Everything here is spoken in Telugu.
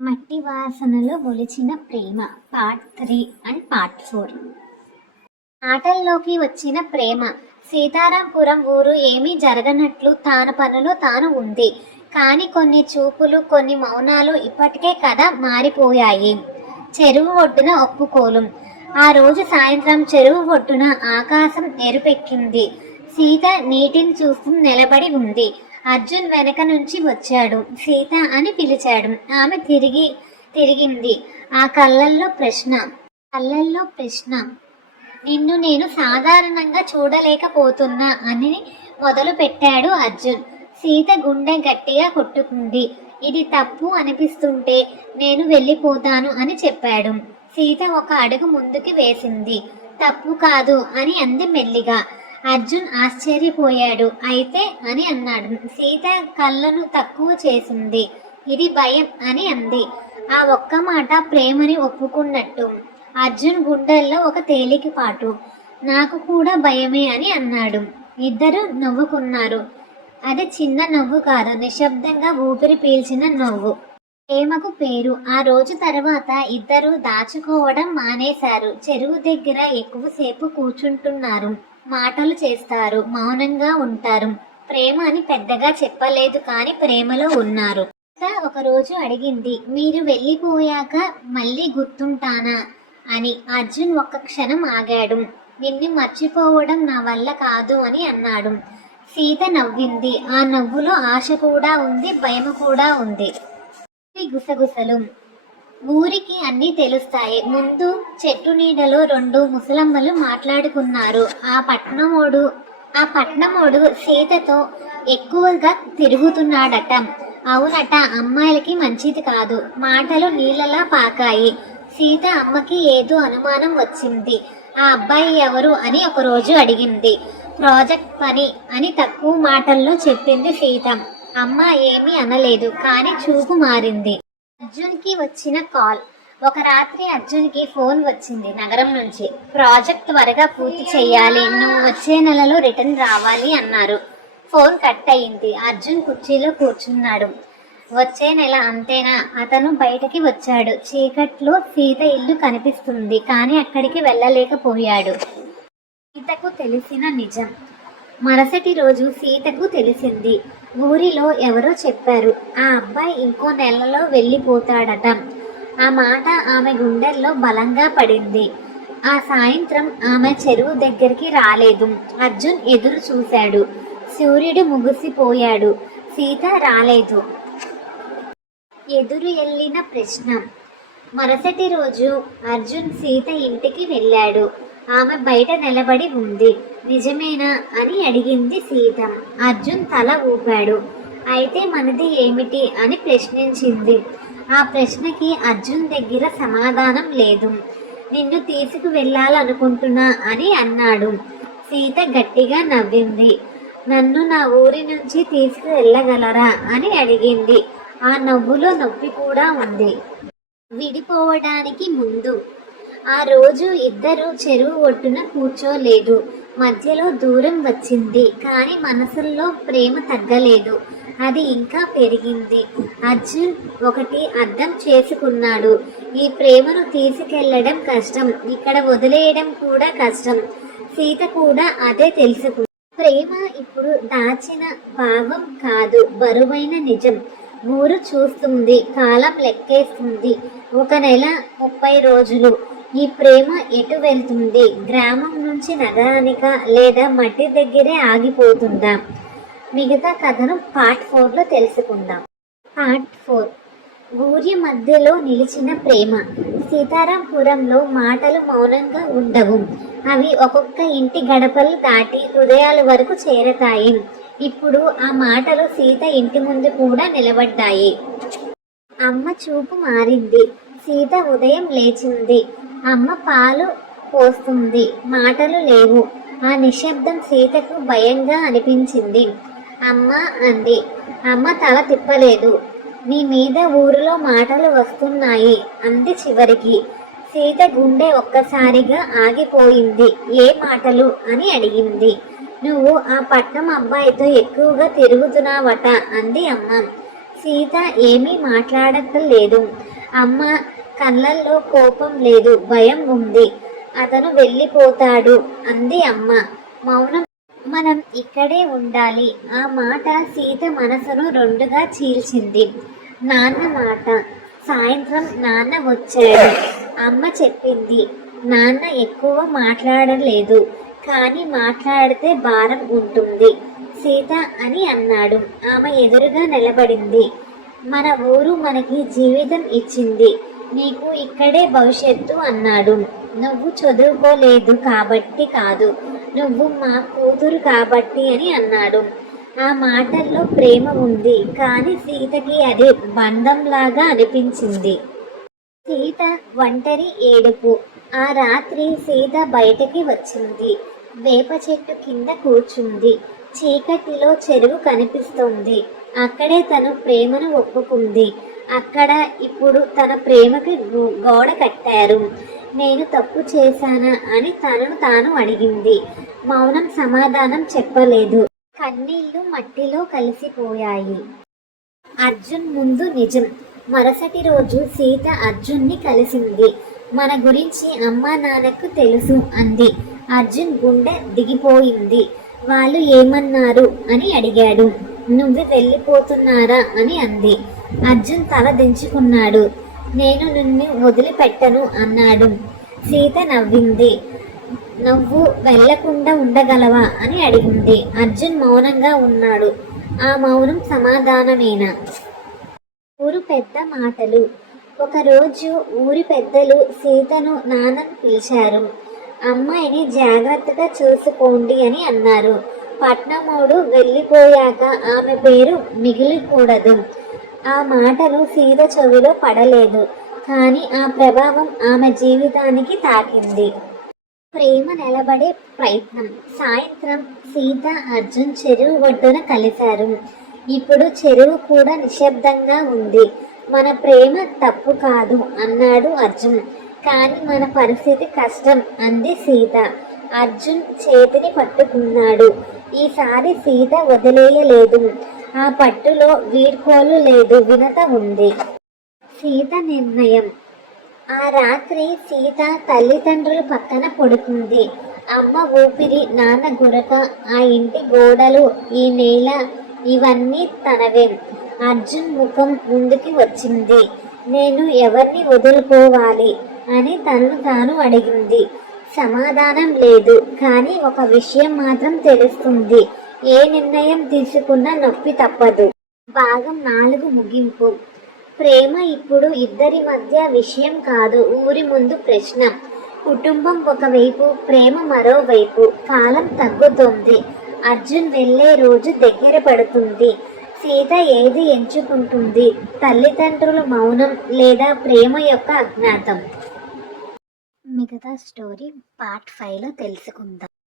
మట్టి వాసనలో మొలిచిన ప్రేమ పార్ట్ 3 అండ్ పార్ట్ 4. ఆటల్లోకి వచ్చిన ప్రేమ. సీతారాంపురం ఊరు ఏమీ జరగనట్లు తాను పనులో తాను ఉంది. కానీ కొన్ని చూపులు, కొన్ని మౌనాలు ఇప్పటికే కథ మారిపోయాయి. చెరువు ఒడ్డున ఒప్పుకోలు. ఆ రోజు సాయంత్రం చెరువు ఒడ్డున ఆకాశం ఎరుపెక్కింది. సీత నీటిని చూస్తూ నిలబడి ఉంది. అర్జున్ వెనక నుంచి వచ్చాడు. సీత అని పిలిచాడు. ఆమె తిరిగింది. ఆ కళ్ళల్లో ప్రశ్న. నిన్ను నేను సాధారణంగా చూడలేకపోతున్నా అని మొదలు పెట్టాడు అర్జున్. సీత గుండె గట్టిగా కొట్టుకుంది. ఇది తప్పు అనిపిస్తుంటే నేను వెళ్ళిపోతాను అని చెప్పాడు. సీత ఒక అడుగు ముందుకు వేసింది. తప్పు కాదు అని అంది మెల్లిగా. అర్జున్ ఆశ్చర్యపోయాడు. అయితే అని అన్నాడు. సీత కళ్ళను తక్కువ చేసింది. ఇది భయం అని అంది. ఆ ఒక్క మాట ప్రేమని ఒప్పుకున్నట్టు. అర్జున్ గుండెల్లో ఒక తేలికపాటు. నాకు కూడా భయమే అని అన్నాడు. ఇద్దరు నవ్వుకున్నారు. అది చిన్న నవ్వు కాదు, నిశ్శబ్దంగా ఊపిరి పీల్చిన నవ్వు. ప్రేమకు పేరు. ఆ రోజు తర్వాత ఇద్దరు దాచుకోవడం మానేశారు. చెరువు దగ్గర ఎక్కువసేపు కూర్చుంటున్నారు. మాటలు చేస్తారు, మౌనంగా ఉంటారు. ప్రేమ అని పెద్దగా చెప్పలేదు, కానీ ప్రేమలో ఉన్నారు. ఒకరోజు అడిగింది, మీరు వెళ్ళిపోయాక మళ్ళీ గుర్తుంటానా అని. అర్జున్ ఒక్క క్షణం ఆగాడు. నిన్ను మర్చిపోవడం నా వల్ల కాదు అని అన్నాడు. సీత నవ్వింది. ఆ నవ్వులో ఆశ కూడా ఉంది, భయం కూడా ఉంది. గుసగుసలు. ఊరికి అన్నీ తెలుస్తాయి. ముందు చెట్టు నీడలో 2 ముసలమ్మలు మాట్లాడుకున్నారు. ఆ పట్నమోడు సీతతో ఎక్కువగా తిరుగుతున్నాడట. అవునట, అమ్మాయిలకి మంచిది కాదు. మాటలు నీళ్ళలా పాకాయి. సీత అమ్మకి ఏదో అనుమానం వచ్చింది. ఆ అబ్బాయి ఎవరు అని ఒకరోజు అడిగింది. ప్రాజెక్ట్ పని అని తక్కువ మాటల్లో చెప్పింది సీత. అమ్మ ఏమీ అనలేదు, కానీ చూపు మారింది. అర్జున్కి వచ్చిన కాల్. ఒక రాత్రి అర్జున్కి ఫోన్ వచ్చింది నగరం నుంచి. ప్రాజెక్ట్ త్వరగా పూర్తి చెయ్యాలి, నువ్వు వచ్చే నెలలో రిటర్న్ రావాలి అన్నారు. ఫోన్ కట్ అయింది. అర్జున్ కుర్చీలో కూర్చున్నాడు. వచ్చే నెల అంతేనా? అతను బయటకి వచ్చాడు. చీకట్లో సీత ఇల్లు కనిపిస్తుంది, కానీ అక్కడికి వెళ్ళలేకపోయాడు. సీతకు తెలిసిన నిజం. మరుసటి రోజు సీతకు తెలిసింది. ఊరిలో ఎవరో చెప్పారు, ఆ అబ్బాయి ఇంకో నెలలో వెళ్ళిపోతాడట. ఆ మాట ఆమె గుండెల్లో బలంగా పడింది. ఆ సాయంత్రం ఆమె చెరువు దగ్గరికి రాలేదు. అర్జున్ ఎదురు చూశాడు. సూర్యుడు ముగిసిపోయాడు. సీత రాలేదు. ఎదురు వెళ్ళిన ప్రశ్న. మరుసటి రోజు అర్జున్ సీత ఇంటికి వెళ్ళాడు. ఆమె బయట నిలబడి ఉంది. నిజమేనా అని అడిగింది సీత. అర్జున్ తల ఊపాడు. అయితే మనది ఏమిటి అని ప్రశ్నించింది. ఆ ప్రశ్నకి అర్జున్ దగ్గర సమాధానం లేదు. నిన్ను తీసుకు వెళ్ళాలనుకుంటున్నా అని అన్నాడు. సీత గట్టిగా నవ్వింది. నన్ను నా ఊరి నుంచి తీసుకు వెళ్ళగలరా అని అడిగింది. ఆ నవ్వులో నొప్పి కూడా ఉంది. విడిపోవడానికి ముందు ఆ రోజు ఇద్దరు చెరువు ఒడ్డున కూర్చోలేదు. మధ్యలో దూరం వచ్చింది, కానీ మనసుల్లో ప్రేమ తగ్గలేదు. అది ఇంకా పెరిగింది. అర్జున్ ఒకటి అర్థం చేసుకున్నాడు. ఈ ప్రేమను తీసుకెళ్లడం కష్టం, ఇక్కడ వదిలేయడం కూడా కష్టం. సీత కూడా అదే తెలుసుకుంది. ప్రేమ ఇప్పుడు దాచిన భావం కాదు, బరువైన నిజం. ఊరు చూస్తుంది, కాలం లెక్కేస్తుంది. 1 నెల 30 రోజులు. ఈ ప్రేమ ఎటు వెళ్తుంది? గ్రామం నుంచి నగరానికా, లేదా మట్టి దగ్గరే ఆగిపోతుందా? మిగతా కథను పార్ట్ 4లో తెలుసుకుందాం. పార్ట్ 4. ఊరి మధ్యలో నిలిచిన ప్రేమ. సీతారాంపురంలో మాటలు మౌనంగా ఉండవు. అవి ఒక్కొక్క ఇంటి గడపలు దాటి హృదయాల వరకు చేరతాయి. ఇప్పుడు ఆ మాటలు సీత ఇంటి ముందు కూడా నిలబడ్డాయి. అమ్మ చూపు మారింది. సీత ఉదయం లేచింది. అమ్మ పాలు పోస్తుంది. మాటలు లేవు. ఆ నిశ్శబ్దం సీతకు భయంగా అనిపించింది. అమ్మ అంది. అమ్మ తల తిప్పలేదు. నీ మీద ఊరిలో మాటలు వస్తున్నాయి అంది చివరికి. సీత గుండె ఒక్కసారిగా ఆగిపోయింది. ఏ మాటలు అని అడిగింది. నువ్వు ఆ పట్నం అబ్బాయితో ఎక్కువగా తిరుగుతున్నావట అంది అమ్మ. సీత ఏమీ మాట్లాడలేదు. అమ్మ కళ్ళల్లో కోపం లేదు, భయం ఉంది. అతను వెళ్ళిపోతాడు అంది అమ్మ. మౌనం. మనం ఇక్కడే ఉండాలి. ఆ మాట సీత మనసును రెండుగా చీల్చింది. నాన్న మాట. సాయంత్రం నాన్న వచ్చాడు. అమ్మ చెప్పింది, నాన్న ఎక్కువ మాట్లాడలేదు, కానీ మాట్లాడితే భారం ఉంటుంది సీత అని అన్నాడు. ఆమె ఎదురుగా నిలబడింది. మన ఊరు మనకి జీవితం ఇచ్చింది, నీకు ఇక్కడే భవిష్యత్తు అన్నాడు. నువ్వు చదువుకోలేదు కాబట్టి కాదు, నువ్వు మా కూతురు కాబట్టి అని అన్నాడు. ఆ మాటల్లో ప్రేమ ఉంది, కానీ సీతకి అది బంధంలాగా అనిపించింది. సీత ఒంటరి ఏడుపు. ఆ రాత్రి సీత బయటకి వచ్చింది. వేప చెట్టు కింద కూర్చుంది. చీకటిలో చెరువు కనిపిస్తోంది. అక్కడే తను ప్రేమను ఒప్పుకుంది. అక్కడ ఇప్పుడు తన ప్రేమకి గోడ కట్టారు. నేను తప్పు చేశానా అని తనను తాను అడిగింది. మౌనం సమాధానం చెప్పలేదు. కన్నీళ్లు మట్టిలో కలిసిపోయాయి. అర్జున్ ముందు నిజం. మరుసటి రోజు సీత అర్జున్ని కలిసింది. మన గురించి అమ్మా నాన్నకు తెలుసు అంది. అర్జున్ గుండె దిగిపోయింది. వాళ్ళు ఏమన్నారు అని అడిగాడు. నువ్వు వెళ్ళిపోతున్నారా అని అంది. అర్జున్ తల దించుకున్నాడు. నేను నిన్ను వదిలిపెట్టను అన్నాడు. సీత నవ్వింది. నువ్వు వెళ్లకుండా ఉండగలవా అని అడిగింది. అర్జున్ మౌనంగా ఉన్నాడు. ఆ మౌనం సమాధానమేనా? ఊరు పెద్ద మాటలు. ఒకరోజు ఊరి పెద్దలు సీతను నాన్నను పిలిచారు. అమ్మాయిని జాగ్రత్తగా చూసుకోండి అని అన్నారు. పట్నమోడు వెళ్ళిపోయాక ఆమె పేరు మిగిలికూడదు. ఆ మాటలు సీత చెవిలో పడలేదు, కానీ ఆ ప్రభావం ఆమె జీవితానికి తాకింది. ప్రేమ నిలబడే ప్రయత్నం. సాయంత్రం సీత అర్జున్ చెరువు ఒడ్డున కలిశారు. ఇప్పుడు చెరువు కూడా నిశ్శబ్దంగా ఉంది. మన ప్రేమ తప్పు కాదు అన్నాడు అర్జున్. కానీ మన పరిస్థితి కష్టం అంది సీత. అర్జున్ చేతిని పట్టుకున్నాడు. ఈసారి సీత వదిలేయలేదు. ఆ పట్టులో వీడ్కోలు లేదు, వినత ఉంది. సీత నిర్ణయం. ఆ రాత్రి సీత తల్లిదండ్రుల పక్కన పడుకుంది. అమ్మ ఊపిరి, నాన్న గురక, ఆ ఇంటి గోడలు, ఈ నేల, ఇవన్నీ తనవే. అర్జున్ ముఖం ముందుకి వచ్చింది. నేను ఎవరిని వదులుకోవాలి అని తనను తాను అడిగింది. సమాధానం లేదు, కానీ ఒక విషయం మాత్రం తెలుస్తుంది. ఏ నిర్ణయం తీసుకున్నా నొప్పి తప్పదు. భాగం 4 ముగింపు. ప్రేమ ఇప్పుడు ఇద్దరి మధ్య విషయం కాదు, ఊరి ముందు ప్రశ్న. కుటుంబం ఒకవైపు, ప్రేమ మరోవైపు. కాలం తగ్గుతోంది. అర్జున్ వెళ్ళే రోజు దగ్గర పడుతుంది. సీత ఏది ఎంచుకుంటుంది? తల్లిదండ్రుల మౌనం లేదా ప్రేమ యొక్క అజ్ఞాతం? మిగతా స్టోరీ పార్ట్ 5లో తెలుసుకుందాం.